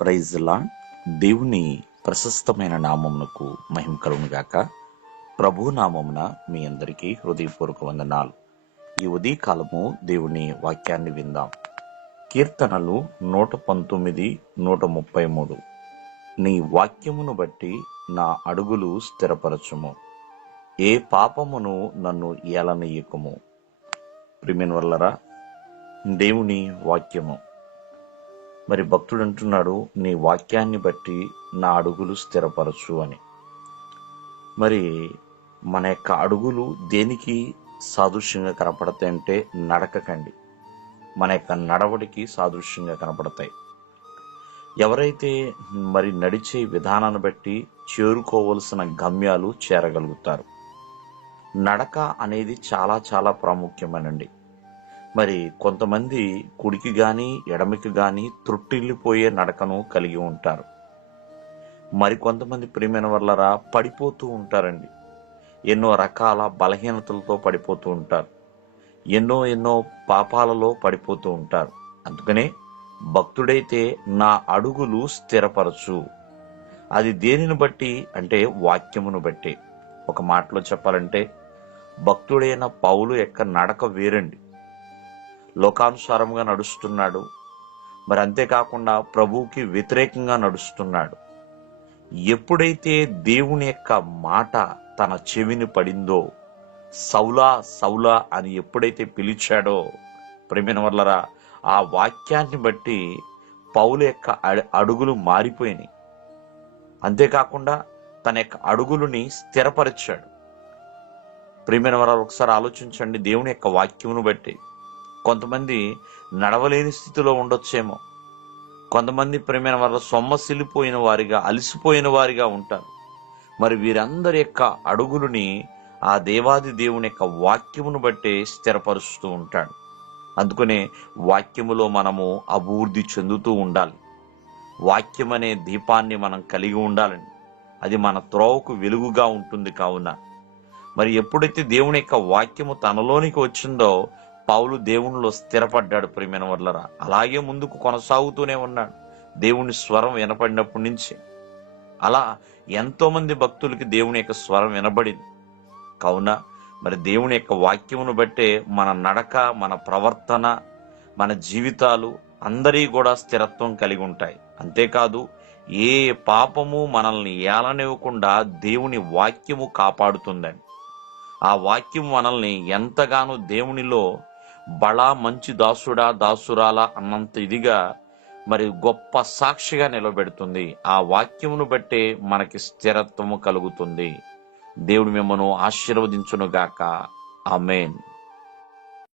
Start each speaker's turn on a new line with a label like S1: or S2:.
S1: Praise లా దేవుని ప్రశస్తమైన నామమునకు మహిమ కలుగునుగాక. ప్రభు నామమున మీ అందరికీ హృదయపూర్వక వందనాలు. ఈ ఉదయకాలము దేవుని వాక్యాన్ని విందాం. కీర్తనలు నూట పంతొమ్మిది నూట ముప్పై మూడు. నీ వాక్యమును బట్టి నా అడుగులు స్థిరపరచుము. ఏ పాపమును నన్ను ఏలనీయకుము. ప్రిమిన్ వల్లరా దేవుని వాక్యము. మరి భక్తుడు అంటున్నాడు నీ వాక్యాన్ని బట్టి నా అడుగులు స్థిరపరచు అని. మరి మన యొక్క అడుగులు దేనికి సాదృశ్యంగా కనపడతాయంటే నడకకండి. మన యొక్క నడవడికి సాదృశ్యంగా కనపడతాయి. ఎవరైతే మరి నడిచే విధానాన్ని బట్టి చేరుకోవలసిన గమ్యాలు చేరగలుగుతారు. నడక అనేది చాలా చాలా ప్రాముఖ్యమనండి. మరి కొంతమంది కుడికి గాని ఎడమికి గాని త్రుట్టిల్లిపోయే నడకను కలిగి ఉంటారు. మరి కొంతమంది ప్రియమైన వల్లరా పడిపోతూ ఉంటారండి. ఎన్నో రకాల బలహీనతలతో పడిపోతూ ఉంటారు. ఎన్నో ఎన్నో పాపాలలో పడిపోతూ ఉంటారు. అందుకనే భక్తుడైతే నా అడుగులు స్థిరపరచు. అది దేనిని బట్టి? అంటే వాక్యమును బట్టి. ఒక మాటలో చెప్పాలంటే భక్తుడైన పౌలు యొక్క నడక వేరండి. లోకానుసారంగా నడుస్తున్నాడు. మరి అంతేకాకుండా ప్రభువుకి వ్యతిరేకంగా నడుస్తున్నాడు. ఎప్పుడైతే దేవుని యొక్క మాట తన చెవిని పడిందో సౌలా సౌలా అని ఎప్పుడైతే పిలిచాడో ప్రేమిన వల్లరా ఆ వాక్యాన్ని బట్టి పౌలు యొక్క అడుగులు మారిపోయినాయి. అంతేకాకుండా తన యొక్క అడుగులని స్థిరపరిచాడు. ప్రేమిన వల్ల ఒకసారి ఆలోచించండి. దేవుని యొక్క వాక్యమును బట్టి కొంతమంది నడవలేని స్థితిలో ఉండొచ్చేమో. కొంతమంది ప్రేమైన వారు సొమ్మసిల్లిపోయిన వారిగా అలసిపోయిన వారిగా ఉంటారు. మరి వీరందరి యొక్క అడుగులని ఆ దేవాది దేవుని యొక్క వాక్యమును బట్టే స్థిరపరుస్తూ ఉంటాడు. అందుకనే వాక్యములో మనము అభివృద్ధి చెందుతూ ఉండాలి. వాక్యం అనే దీపాన్ని మనం కలిగి ఉండాలని. అది మన త్రోవకు వెలుగుగా ఉంటుంది కావున. మరి ఎప్పుడైతే దేవుని యొక్క వాక్యము తనలోనికి వచ్చిందో పౌలు దేవునిలో స్థిరపడ్డాడు ప్రియమైన వర్లరా. అలాగే ముందుకు కొనసాగుతూనే ఉన్నాడు. దేవుని స్వరం వినపడినప్పటి నుంచి. అలా ఎంతో మంది భక్తులకి దేవుని యొక్క స్వరం వినబడింది. కావున మరి దేవుని యొక్క వాక్యమును బట్టే మన నడక మన ప్రవర్తన మన జీవితాలు అందరి కూడా స్థిరత్వం కలిగి ఉంటాయి. అంతేకాదు ఏ పాపము మనల్ని ఏలనివ్వకుండా దేవుని వాక్యము కాపాడుతుందండి. ఆ వాక్యం మనల్ని ఎంతగానో దేవునిలో బళా మంచి దాసుడా దాసురాలా అన్నంత ఇదిగా మరి గొప్ప సాక్షిగా నిలబెడుతుంది. ఆ వాక్యమును బట్టే మనకి స్థిరత్వము కలుగుతుంది. దేవుడు మిమ్మను ఆశీర్వదించునుగాక. ఆమెన్.